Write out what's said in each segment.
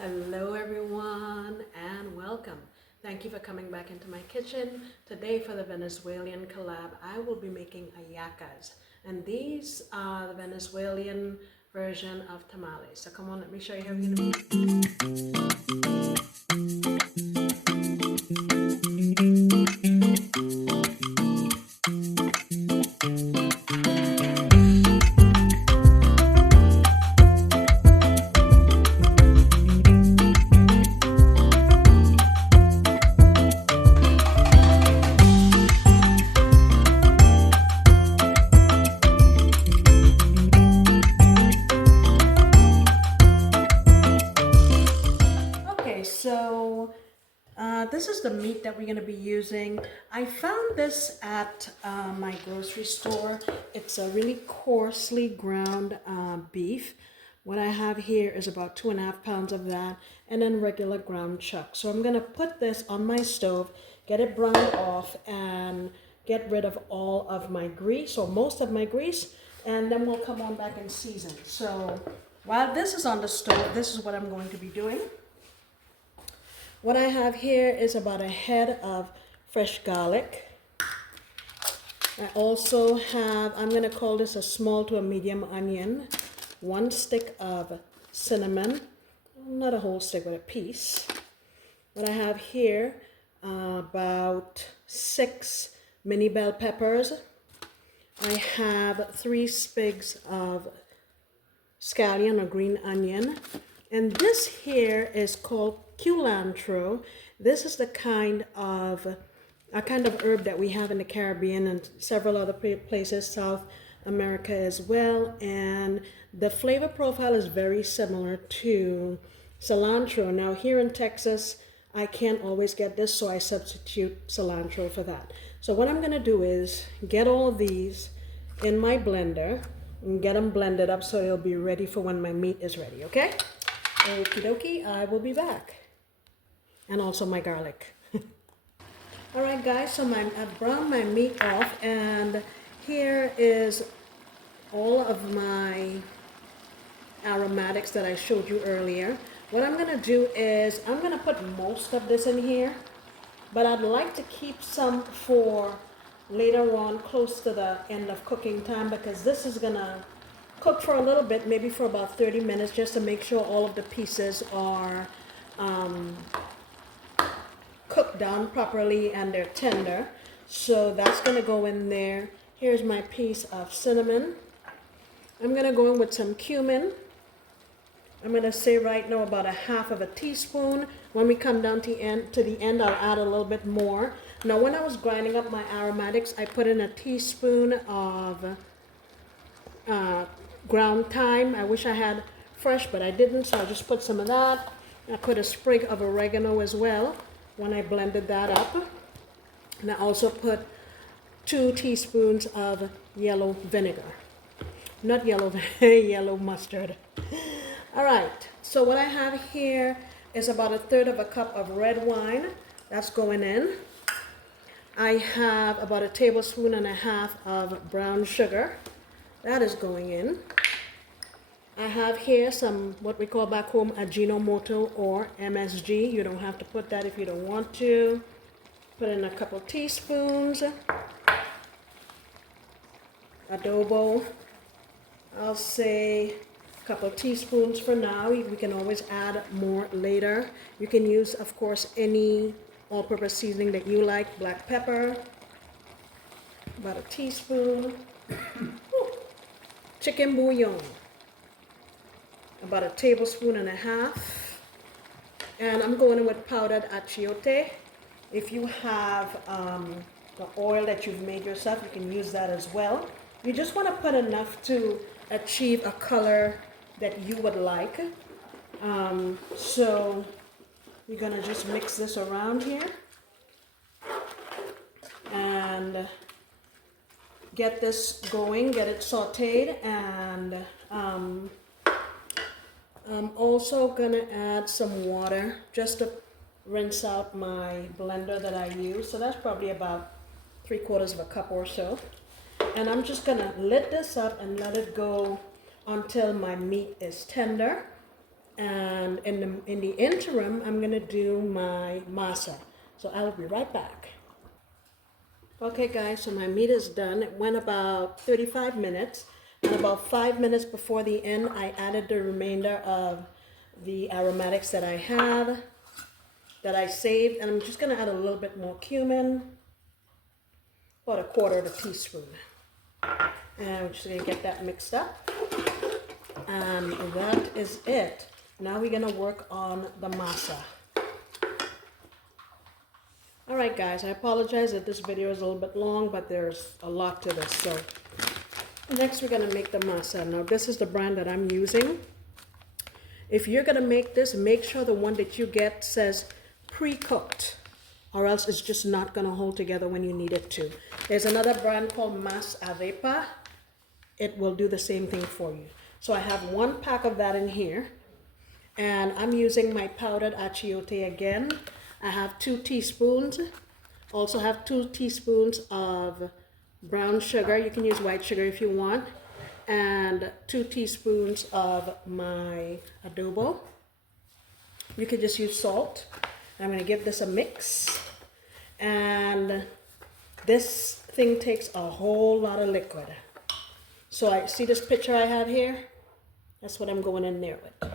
Hello everyone and welcome. Thank you for coming back into my kitchen. Today for the Venezuelan collab, I will be making hallacas. And these are the Venezuelan version of tamales. So come on, let me show you how we're gonna Okay, so this is the meat that we're going to be using. I found this at my grocery store. It's a really coarsely ground beef. What I have here is about 2.5 pounds of that, and then regular ground chuck. So I'm going to put this on my stove, get it browned off, and get rid of all of my grease, or most of my grease, and then we'll come on back and season. So while this is on the stove, this is what I'm going to be doing. What I have here is about a head of fresh garlic. I also have, I'm going to call this a small to a medium onion, 1 stick of cinnamon, not a whole stick but a piece. What I have here, about 6 mini bell peppers. I have 3 sprigs of scallion or green onion. And this here is called culantro. This is the kind of herb that we have in the Caribbean and several other places, South America as well. And the flavor profile is very similar to cilantro. Now here in Texas, I can't always get this, so I substitute cilantro for that. So what I'm gonna do is get all of these in my blender and get them blended up so it'll be ready for when my meat is ready, okay? Okie dokie, I will be back. And also my garlic. All right guys, so I've browned my meat off, and here is all of my aromatics that I showed you earlier. What I'm gonna do is I'm gonna put most of this in here, but I'd like to keep some for later on close to the end of cooking time, because this is gonna cook for a little bit, maybe for about 30 minutes, just to make sure all of the pieces are cooked down properly and they're tender. So that's gonna go in there. Here's my piece of cinnamon. I'm gonna go in with some cumin. I'm gonna say right now about a half of a teaspoon. When we come down to the end, I'll add a little bit more. Now when I was grinding up my aromatics, I put in a teaspoon of ground thyme. I wish I had fresh, but I didn't, so I just put some of that. I put a sprig of oregano as well when I blended that up. And I also put 2 teaspoons of yellow vinegar. Not yellow, yellow mustard. All right, so what I have here is about 1/3 cup of red wine. That's going in. I have about 1.5 tablespoons of brown sugar. That is going in. I have here some, what we call back home, Ajinomoto or MSG. You don't have to put that if you don't want to. Put in a couple teaspoons. Adobo, I'll say a couple teaspoons for now. We can always add more later. You can use, of course, any all-purpose seasoning that you like. Black pepper, about 1 teaspoon. Chicken bouillon, about 1.5 tablespoons. And I'm going in with powdered achiote. If you have the oil that you've made yourself, you can use that as well. You just want to put enough to achieve a color that you would like. So you're going to just mix this around here and get this going, get it sauteed, and I'm also gonna add some water just to rinse out my blender that I use. So that's probably about 3/4 cup or so. And I'm just gonna lid this up and let it go until my meat is tender. And And in the interim, I'm gonna do my masa. So I'll be right back. Okay guys, so my meat is done. It went about 35 minutes. And about 5 minutes before the end, I added the remainder of the aromatics that I have, that I saved. And I'm just gonna add a little bit more cumin, about 1/4 teaspoon. And we're just gonna get that mixed up. And that is it. Now we're gonna work on the masa. All right guys, I apologize that this video is a little bit long, but there's a lot to this. So next we're gonna make the masa. Now this is the brand that I'm using. If you're gonna make this, make sure the one that you get says pre-cooked, or else it's just not gonna hold together when you need it to. There's another brand called Mas Avepa. It will do the same thing for you. So I have 1 pack of that in here, and I'm using my powdered achiote again. I have 2 teaspoons. Also have 2 teaspoons of brown sugar. You can use white sugar if you want. And 2 teaspoons of my adobo. You could just use salt. I'm going to give this a mix. And this thing takes a whole lot of liquid. So I see this picture I have here? That's what I'm going in there with.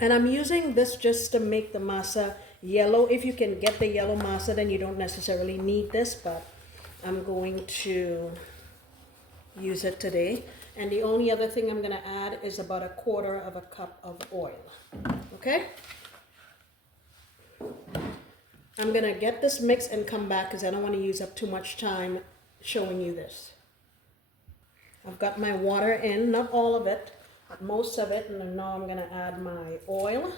And I'm using this just to make the masa yellow. If you can get the yellow masa, then you don't necessarily need this, but I'm going to use it today. And the only other thing I'm going to add is about 1/4 cup of oil. Okay? I'm going to get this mixed and come back because I don't want to use up too much time showing you this. I've got my water in, not all of it, but most of it, and now I'm going to add my oil.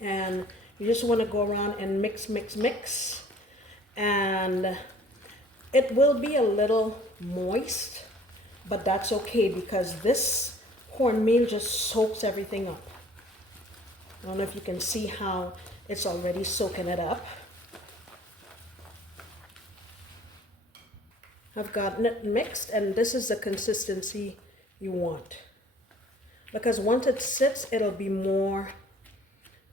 And you just want to go around and mix, mix, mix. And it will be a little moist, but that's okay because this cornmeal just soaks everything up. I don't know if you can see how it's already soaking it up. I've gotten it mixed, and this is the consistency you want. Because once it sits, it'll be more,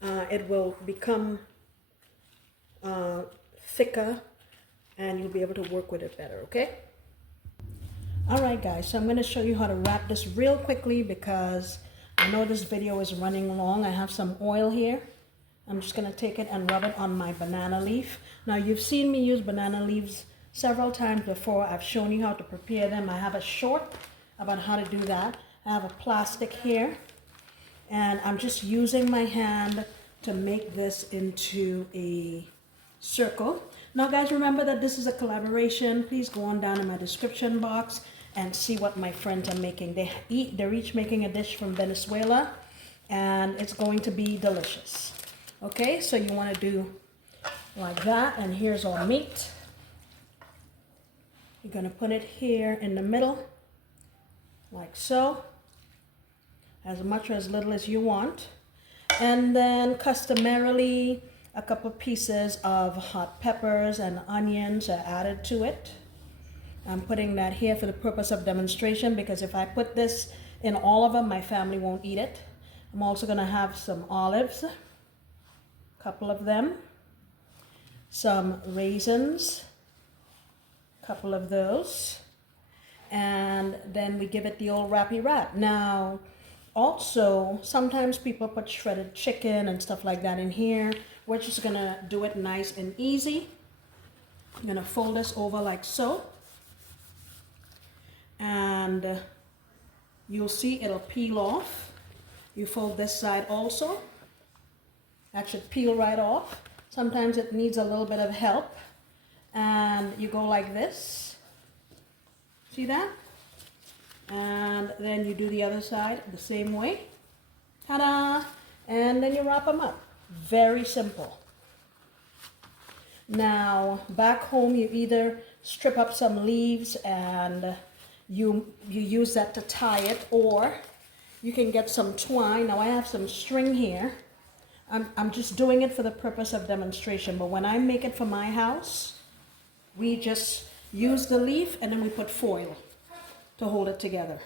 it will become thicker, and you'll be able to work with it better, okay? All right, guys, so I'm going to show you how to wrap this real quickly because I know this video is running long. I have some oil here. I'm just going to take it and rub it on my banana leaf. Now, you've seen me use banana leaves several times before. I've shown you how to prepare them. I have a short about how to do that. I have a plastic here, and I'm just using my hand to make this into a circle. Now guys, remember that this is a collaboration. Please go on down in my description box and see what my friends are making. They're each making a dish from Venezuela, and it's going to be delicious. Okay, so you want to do like that, and here's our meat. You're going to put it here in the middle, like so, as much or as little as you want. And then customarily, a couple pieces of hot peppers and onions are added to it. I'm putting that here for the purpose of demonstration because if I put this in all of them, my family won't eat it. I'm also going to have some olives, a couple of them, some raisins, a couple of those, and then we give it the old wrappy wrap. Now, also, sometimes people put shredded chicken and stuff like that in here. We're just going to do it nice and easy. I'm going to fold this over like so. And you'll see it'll peel off. You fold this side also. That should peel right off. Sometimes it needs a little bit of help. And you go like this. See that? And then you do the other side the same way. Ta-da! And then you wrap them up. Very simple. Now, back home, you either strip up some leaves and you use that to tie it, or you can get some twine. Now, I have some string here. I'm just doing it for the purpose of demonstration, but when I make it for my house, we just use the leaf and then we put foil to hold it together.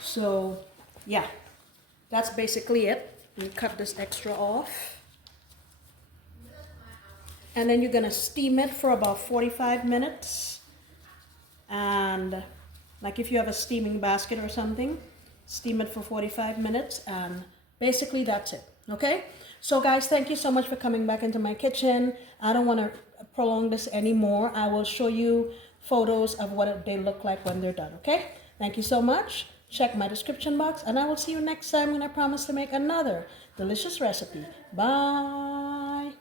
So yeah, that's basically it. You cut this extra off. And then you're gonna steam it for about 45 minutes. And like if you have a steaming basket or something, steam it for 45 minutes, and basically that's it. Okay, so guys, thank you so much for coming back into my kitchen. I don't want to prolong this anymore. I will show you photos of what they look like when they're done. Okay, thank you so much. Check my description box, and I will see you next time when I promise to make another delicious recipe. Bye.